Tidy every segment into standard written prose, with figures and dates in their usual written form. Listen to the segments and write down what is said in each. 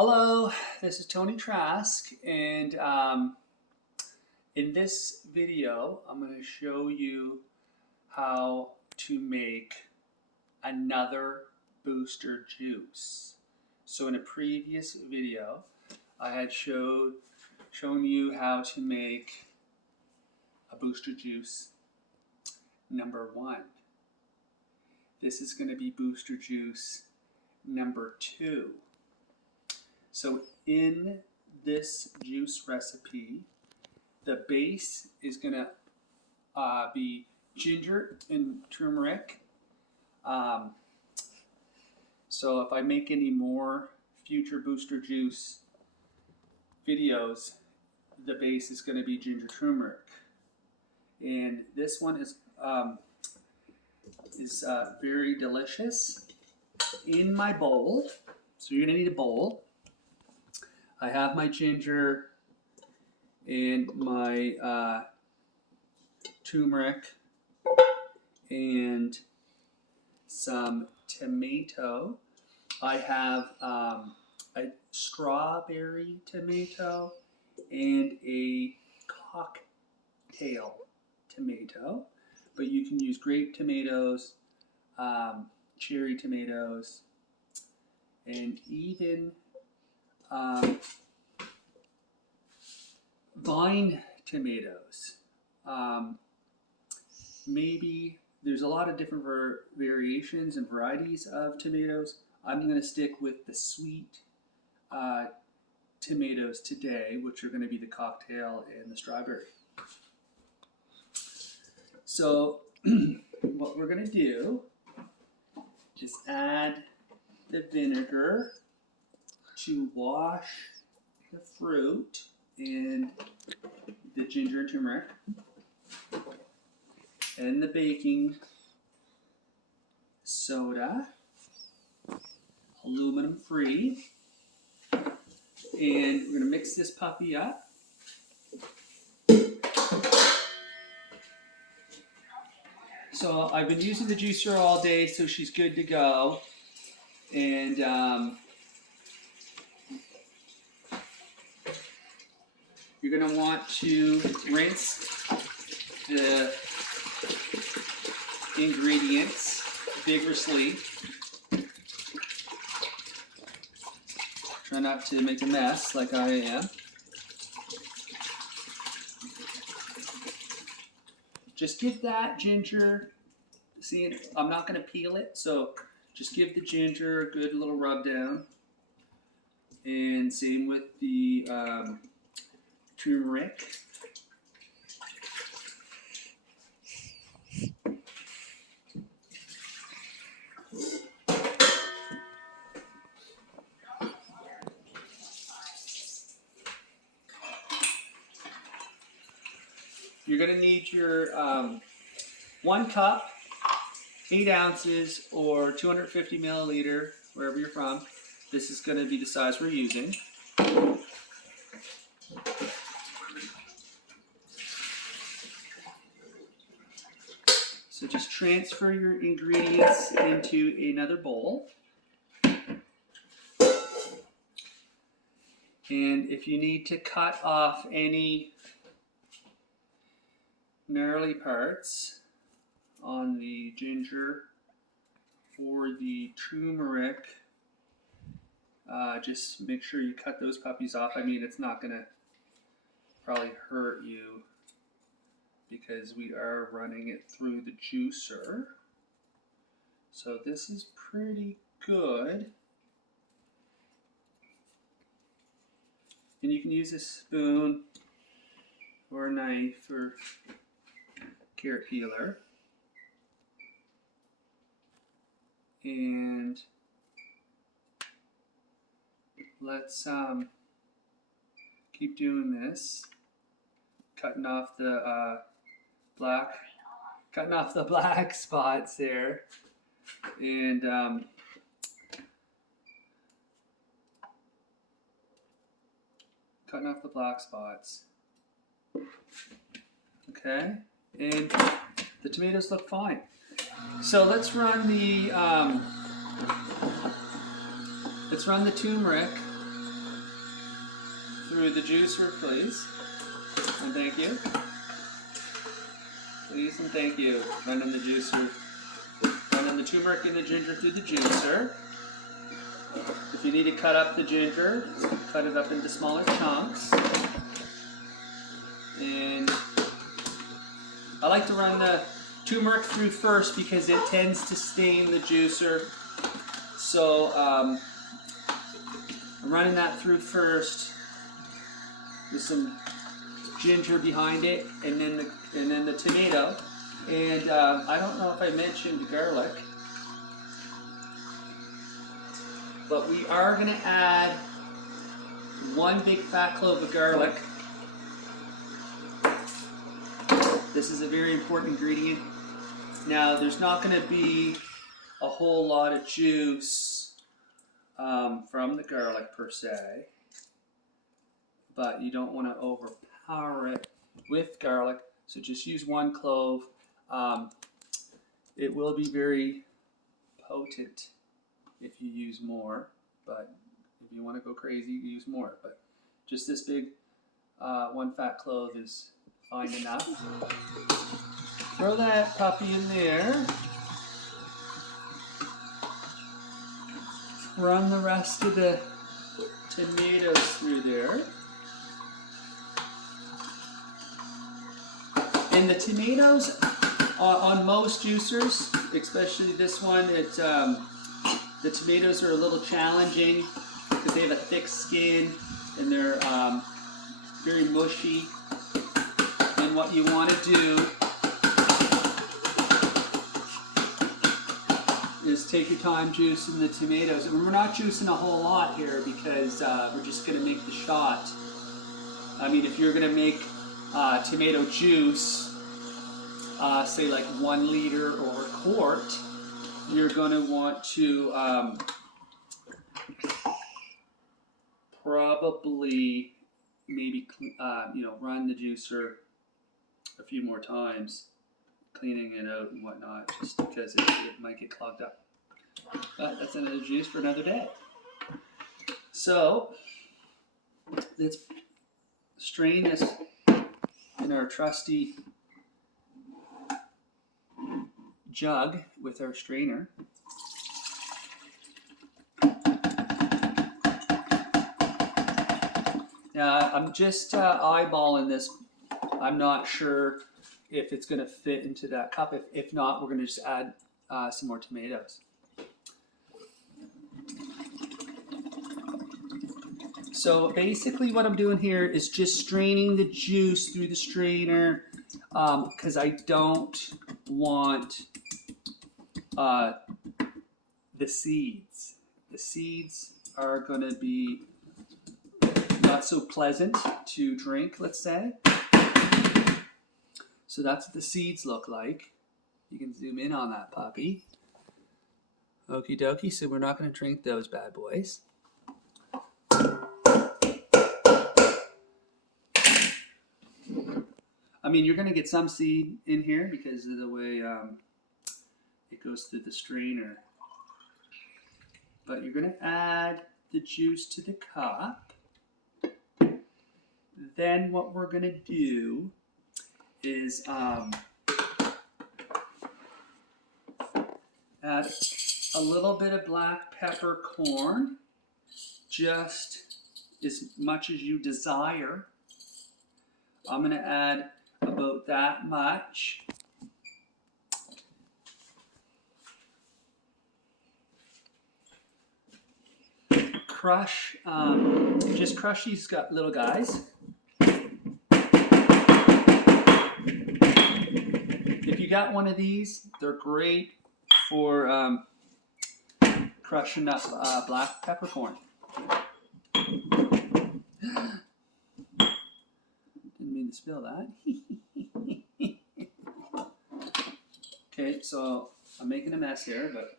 Hello, this is Tony Trask, and in this video, I'm going to show you how to make another booster juice. So in a previous video, I had shown you how to make a booster juice number 1. This is going to be booster juice number 2. So in this juice recipe, the base is going to be ginger and turmeric. So if I make any more future booster juice videos, the base is going to be ginger turmeric. And this one is very delicious. In my bowl, so you're going to need a bowl. I have my ginger and my turmeric and some tomato. I have a strawberry tomato and a cocktail tomato, but you can use grape tomatoes, cherry tomatoes, and even vine tomatoes. Maybe there's a lot of different variations and varieties of tomatoes. I'm going to stick with the sweet tomatoes today, which are going to be the cocktail and the strawberry. So what we're going to do is add the vinegar to wash the fruit and the ginger and turmeric, and the baking soda, aluminum free, and we're going to mix this puppy up. So I've been using the juicer all day, so she's good to go. And you're going to want to rinse the ingredients vigorously. Try not to make a mess like I am. Just give that ginger, see, I'm not going to peel it, so just give the ginger a good little rub down. And same with the turmeric. You're going to need your 1 cup, 8 ounces, or 250 milliliter, wherever you're from. This is going to be the size we're using. So just transfer your ingredients into another bowl. And if you need to cut off any gnarly parts on the ginger or the turmeric, just make sure you cut those puppies off. I mean, it's not going to probably hurt you because we are running it through the juicer. So this is pretty good. And you can use a spoon or a knife or carrot peeler. And let's keep doing this, cutting off the black spots there, and cutting off the black spots. Okay, and the tomatoes look fine. So let's run the turmeric through the juicer, please. And thank you. Please and thank you. Running the juicer. Running the turmeric and the ginger through the juicer. If you need to cut up the ginger, cut it up into smaller chunks. And I like to run the turmeric through first because it tends to stain the juicer. So I'm running that through first with some ginger behind it, and then the tomato. And I don't know if I mentioned garlic, but we are going to add 1 big fat clove of garlic. This is a very important ingredient. Now, there's not going to be a whole lot of juice from the garlic per se, but you don't want to overpower it with garlic, so just use 1 clove. It will be very potent if you use more, but if you want to go crazy, you use more. But just this big 1 fat clove is fine enough. Throw that puppy in there. Run the rest of the tomatoes through there. And the tomatoes on most juicers, especially this one, the tomatoes are a little challenging because they have a thick skin and they're very mushy. And what you want to do is take your time juicing the tomatoes. And we're not juicing a whole lot here because we're just going to make the shot. I mean, if you're going to make tomato juice, say like 1 liter or a quart, you're going to want to probably maybe run the juicer a few more times, cleaning it out and whatnot, just because it might get clogged up. But that's another juice for another day. So let's strain this in our trusty jug with our strainer. Now I'm just eyeballing this. I'm not sure if it's going to fit into that cup. If not, we're going to just add some more tomatoes. So basically what I'm doing here is just straining the juice through the strainer because I don't want the seeds. The seeds are going to be not so pleasant to drink, let's say. So that's what the seeds look like. You can zoom in on that puppy. Okie dokie, so we're not going to drink those bad boys. I mean, you're going to get some seed in here because of the way it goes through the strainer. But you're going to add the juice to the cup. Then what we're going to do is add a little bit of black peppercorn, just as much as you desire. I'm going to add about that much. Crush, just crush these little guys. If you got one of these, they're great for crushing up black peppercorn. Didn't mean to spill that. Okay, so I'm making a mess here, but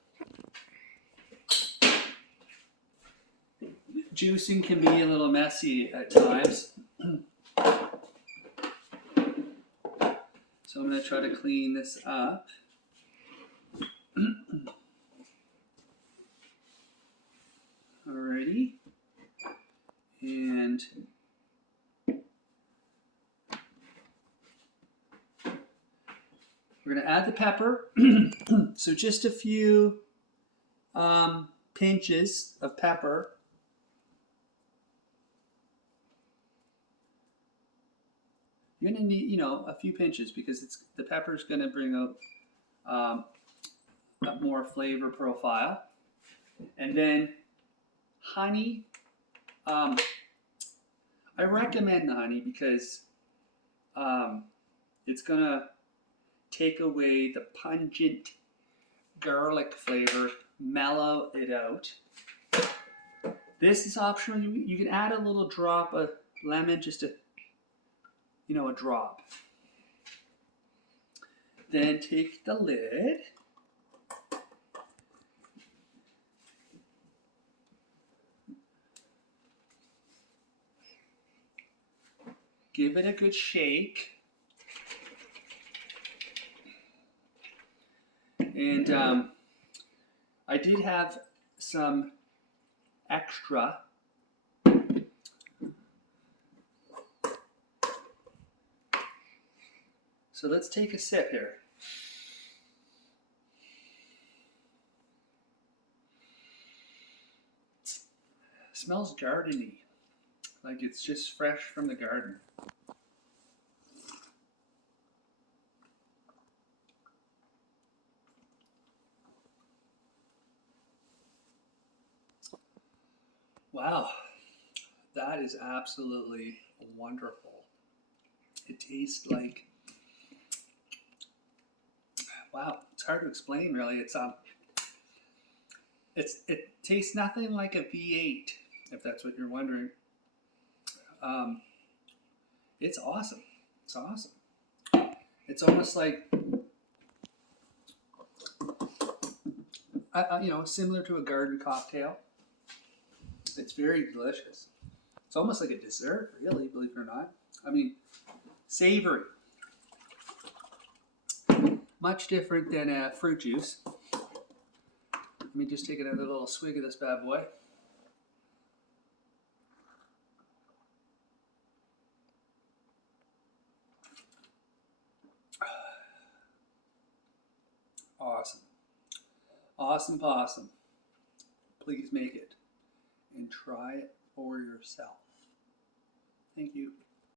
juicing can be a little messy at times. So I'm going to try to clean this up. Alrighty. And We're going to add the pepper. So just a few pinches of pepper. You're going to need, a few pinches because the pepper is going to bring out a more flavor profile. And then honey. I recommend the honey because it's going to take away the pungent garlic flavor, mellow it out. This is optional. You can add a little drop of lemon, just a drop. Then take the lid. Give it a good shake. And I did have some extra. So let's take a sip here. Smells gardeny, like it's just fresh from the garden. Wow, that is absolutely wonderful. It tastes like, wow, it's hard to explain really. It tastes nothing like a V8, if that's what you're wondering. It's awesome. It's awesome. It's almost like, similar to a garden cocktail. It's very delicious. It's almost like a dessert, really, believe it or not. I mean, savory. Much different than a fruit juice. Let me just take another little swig of this bad boy. Awesome. Awesome possum. Please make it and try it for yourself. Thank you.